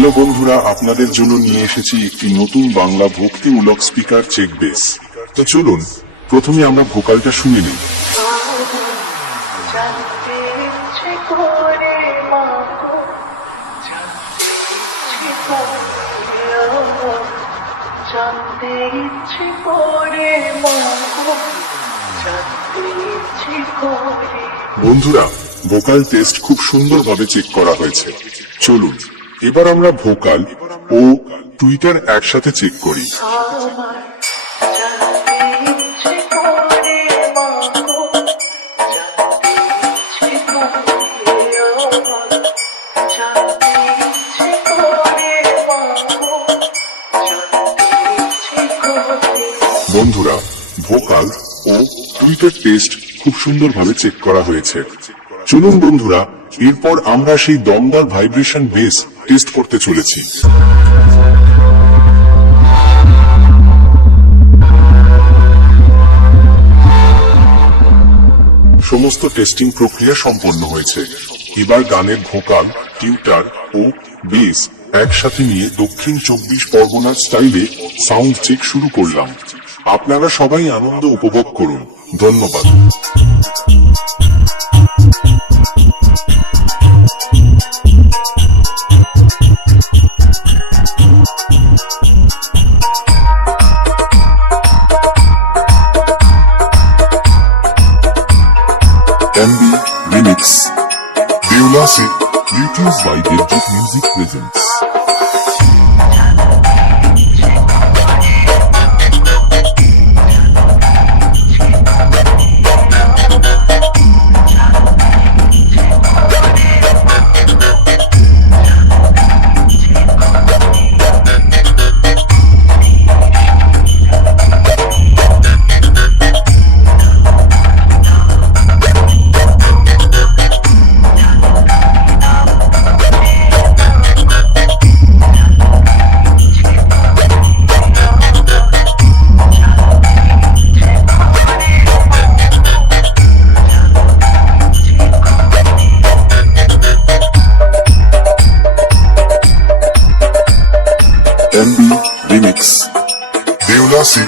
Hello বন্ধুরা, আপনাদের জন্য নিয়ে এসেছি একটি নতুন বাংলা ভক্তিমূলক স্পিকার চেক বেস। তো চলুন প্রথমে আমরা ভোকালটা শুনে নিই। বন্ধুরা, ভোকাল টেস্ট খুব সুন্দরভাবে চেক করা হয়েছে। চলুন এবার আমরা ভোকাল ও টুইটার একসাথে চেক করি। বন্ধুরা, ভোকাল ও টুইটার টেস্ট খুব সুন্দরভাবে চেক করা হয়েছে। চলুন বন্ধুরা, এরপর আমরা সেই দমদার ভাইব্রেশন বেস টেস্ট করতে চলেছি। সমস্ত টেস্টিং প্রক্রিয়া সম্পন্ন হয়েছে। এবার গানের ভোকাল, টিউটার ও বেস একসাথে নিয়ে দক্ষিণ 24 পরগনার স্টাইলে সাউন্ড চেক শুরু করলাম। আপনারা সবাই আনন্দ উপভোগ করুন। ধন্যবাদ। MB Remix Beula se YouTube by Devjit Music Presents। MB Remix Beula se